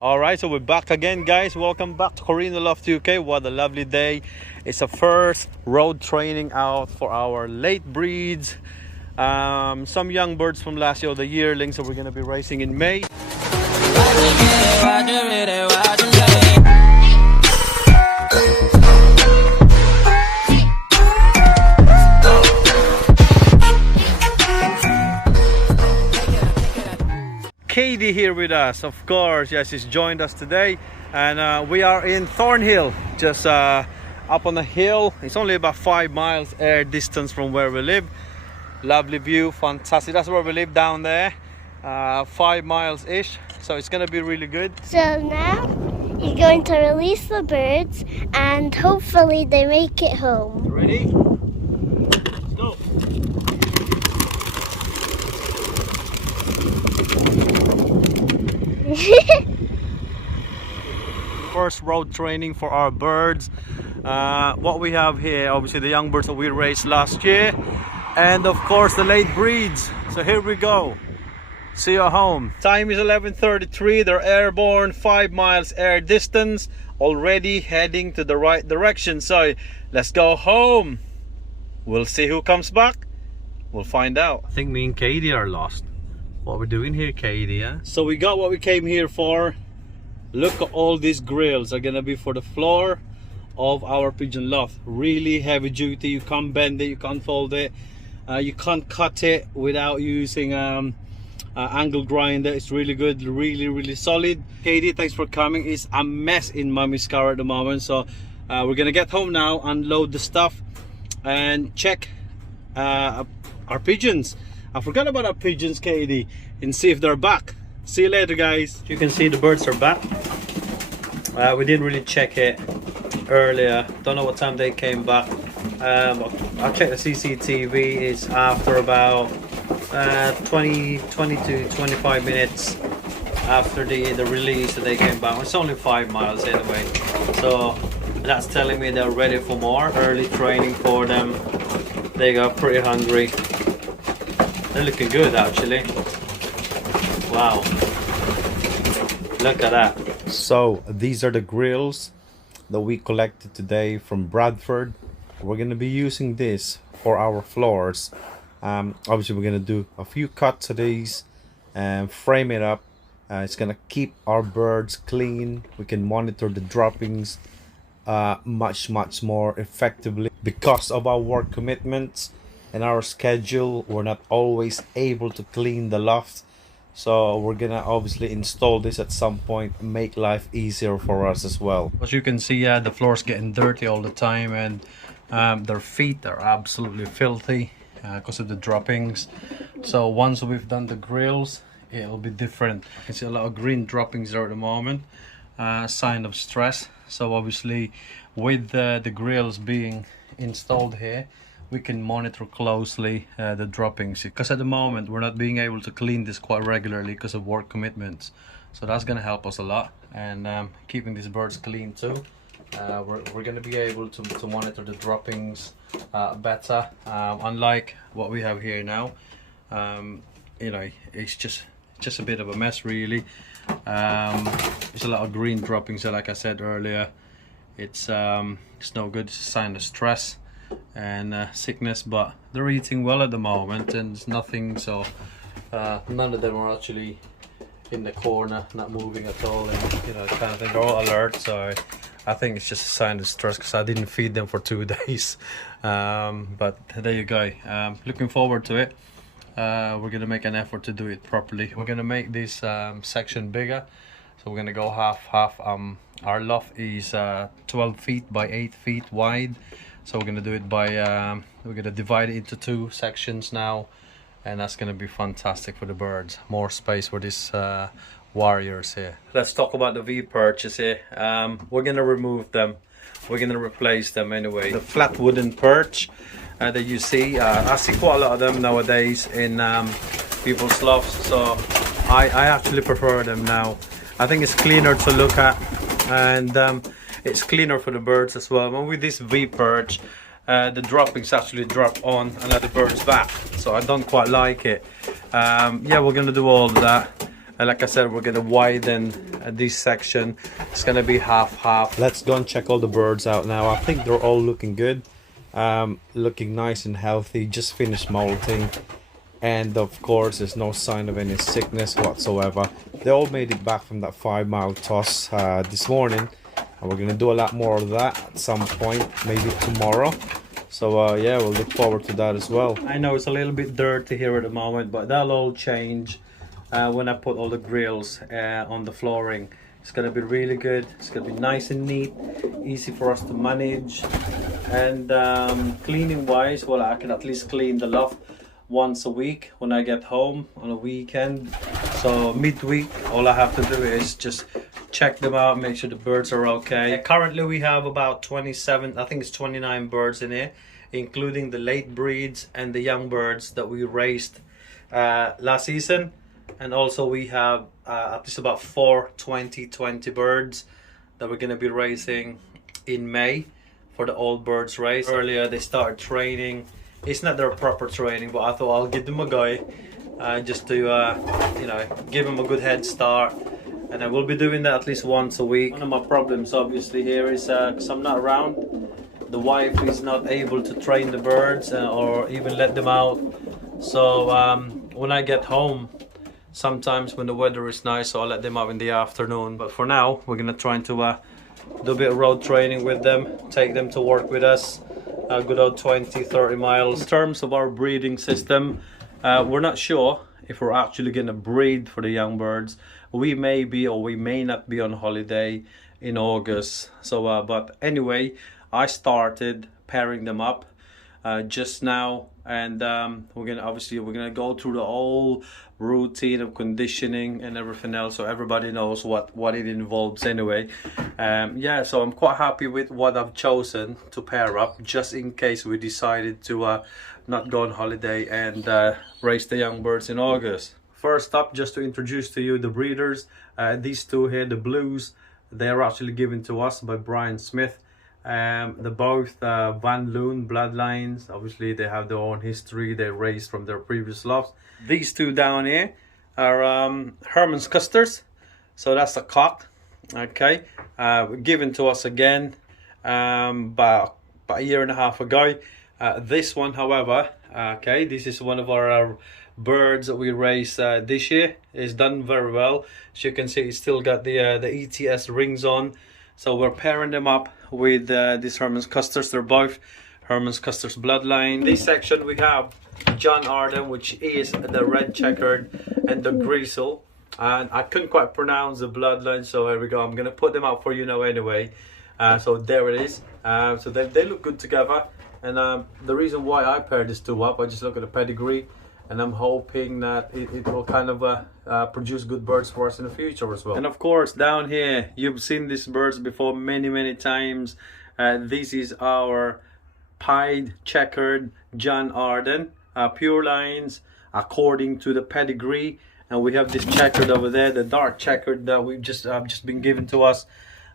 All right, so we're back again, guys. Welcome back to Korean Loft UK. What a lovely day. It's a first road training out for our late breeds. Some young birds from last year, the yearlings, so we're going to be racing in May. Katie here with us, of course. Yes, she's joined us today, and we are in Thornhill, just up on the hill. It's only about 5 miles air distance from where we live. Lovely view, fantastic. That's where we live down there, 5 miles ish. So it's gonna be really good. So now he's going to release the birds and hopefully they make it home. Ready? Let's go. First road training for our birds. What we have here, obviously the young birds that we raced last year, and of course the late breeds. So here we go. See you at home. Time is 11:33. They're airborne, 5 miles air distance, already heading to the right direction. So let's go home. We'll see who comes back. We'll find out. I think me and Katie are lost. What we're doing here, Katie, huh? So we got what we came here for. Look at all these grills are gonna be for the floor of our pigeon loft. Really heavy duty. You can't bend it, you can't fold it, you can't cut it without using angle grinder. It's really good, really solid. Katie, thanks for coming. It's a mess in Mummy's car at the moment, so we're gonna get home now, unload the stuff and check our pigeons. I forgot about our pigeons, Katie, and see if they're back. See you later, guys. You can see the birds are back. We didn't really check it earlier. Don't know what time they came back. I'll check the CCTV. It's after about 20 to 25 minutes after the release that they came back. It's only 5 miles anyway, so that's telling me they're ready for more. Early training for them. They got pretty hungry. They're looking good, actually. Wow, look at that. So these are the grills that we collected today from Bradford. We're going to be using this for our floors. Obviously we're going to do a few cuts of these and frame it up. It's going to keep our birds clean. We can monitor the droppings much more effectively. Because of our work commitments and our schedule, we're not always able to clean the loft. So we're gonna obviously install this at some point and make life easier for us as well. As you can see, the floor's getting dirty all the time, and their feet are absolutely filthy because of the droppings. So once we've done the grills, it'll be different. I can see a lot of green droppings there at the moment, sign of stress. So obviously with the grills being installed here, we can monitor closely the droppings, because at the moment we're not being able to clean this quite regularly because of work commitments. So that's going to help us a lot, and keeping these birds clean too. We're going to be able to monitor the droppings better, unlike what we have here now. You know, it's just a bit of a mess, really. There's a lot of green droppings, so like I said earlier, it's no good. It's a sign of stress and sickness, but they're eating well at the moment and there's nothing, so none of them are actually in the corner not moving at all, and you know, kind of thing. They're all alert, so I think it's just a sign of stress because I didn't feed them for 2 days. But there you go. Looking forward to it. We're gonna make an effort to do it properly. We're gonna make this section bigger, so we're gonna go half. Our loft is 12 feet by 8 feet wide. So we're gonna do it by we're gonna divide it into 2 sections now, and that's gonna be fantastic for the birds. More space for these warriors here. Let's talk about the V perches here. We're gonna remove them. We're gonna replace them anyway. The flat wooden perch that you see, I see quite a lot of them nowadays in people's lofts. So I actually prefer them now. I think it's cleaner to look at, and it's cleaner for the birds as well. And with this V perch, the droppings actually drop on and let the birds back, so I don't quite like it. Yeah, we're gonna do all of that. And like I said, we're gonna widen this section. It's gonna be half. Let's go and check all the birds out now. I think they're all looking good, looking nice and healthy. Just finished molting, and of course there's no sign of any sickness whatsoever. They all made it back from that 5-mile toss this morning, and we're gonna do a lot more of that at some point, maybe tomorrow. So yeah, we'll look forward to that as well. I know it's a little bit dirty here at the moment, but that'll all change when I put all the grills on the flooring. It's gonna be really good. It's gonna be nice and neat, easy for us to manage. And cleaning wise, well, I can at least clean the loft once a week when I get home on a weekend. So midweek, all I have to do is just check them out, make sure the birds are okay. Currently we have about 27, I think it's 29 birds in here, including the late breeds and the young birds that we raised last season. And also we have at least about 4 2020 birds that we're going to be raising in May for the old birds race. Earlier they started training. It's not their proper training, but I thought I'll give them a go just to you know, give them a good head start. And I will be doing that at least once a week. One of my problems obviously here is because I'm not around, the wife is not able to train the birds or even let them out. So when I get home, sometimes when the weather is nice, so I'll let them out in the afternoon. But for now, we're gonna try to do a bit of road training with them, take them to work with us, a good old 20-30 miles. In terms of our breeding system, we're not sure if we're actually gonna breed for the young birds. We may be or we may not be on holiday in August. So but anyway, I started pairing them up just now, and we're gonna go through the whole routine of conditioning and everything else, so everybody knows what it involves anyway. Yeah, so I'm quite happy with what I've chosen to pair up, just in case we decided to not go on holiday and raise the young birds in August. First up, just to introduce to you the breeders, these two here, the blues, they are actually given to us by Brian Smith. They're both Van Loon bloodlines. Obviously they have their own history, they're raised from their previous loves. These two down here are Herman's Custers, so that's a cock, okay, given to us again about a year and a half ago. This one, however, okay, this is one of our birds that we raised this year. It's done very well. As you can see, it's still got the ETS rings on. So we're pairing them up with these Herman's Custers. They're both Herman's Custers bloodline. This section we have John Arden, which is the red checkered, and the Grizzle. And I couldn't quite pronounce the bloodline, so here we go. I'm gonna put them out for you now anyway. So there it is. So they look good together. And the reason why I paired these two up, I just look at the pedigree, and I'm hoping that it will kind of produce good birds for us in the future as well. And of course, down here, you've seen these birds before many times. This is our pied checkered John Arden, pure lines according to the pedigree. And we have this checkered over there, the dark checkered that we've just been given to us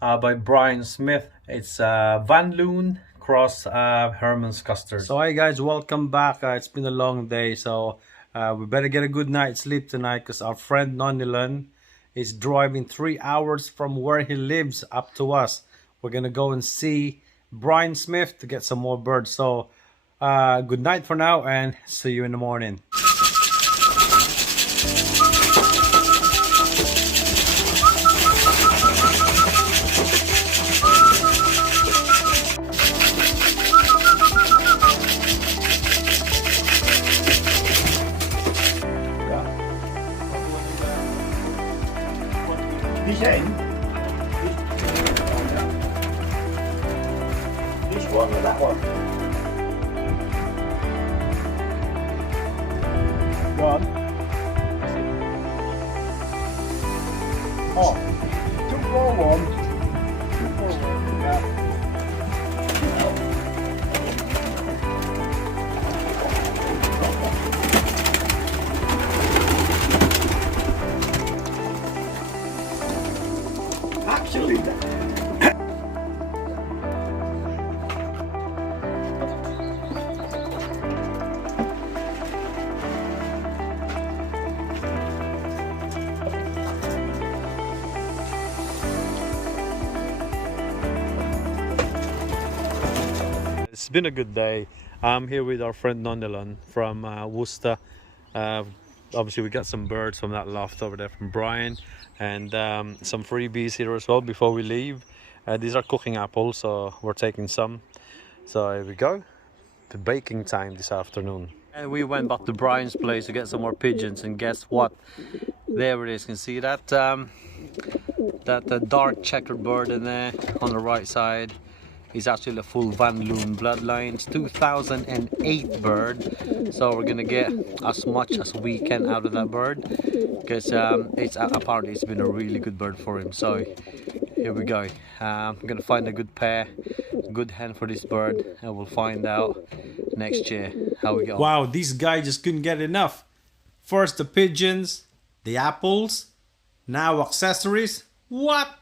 by Brian Smith. It's Van Loon cross Herman's Custard. So hi guys, welcome back. It's been a long day, so we better get a good night's sleep tonight, because our friend Nonilan is driving 3 hours from where he lives up to us. We're gonna go and see Brian Smith to get some more birds. So good night for now, and see you in the morning. Pigeon. This one or that one? Go on. Oh, 241. 241. Yeah. Actually, It's been a good day. I'm here with our friend Nondelon from Worcester. Obviously, we got some birds from that loft over there from Brian, and some freebies here as well before we leave. These are cooking apples, so we're taking some. So here we go. The baking time this afternoon. And we went back to Brian's place to get some more pigeons, and guess what? There it is. You can see that that dark checkered bird in there on the right side is actually a full Van Loon bloodline. It's 2008 bird, so we're gonna get as much as we can out of that bird, because it's apparently it's been a really good bird for him. So here we go. I'm gonna find a good pair, good hen for this bird, and we'll find out next year how we go. Wow, this guy just couldn't get enough. First the pigeons, the apples, now accessories. What?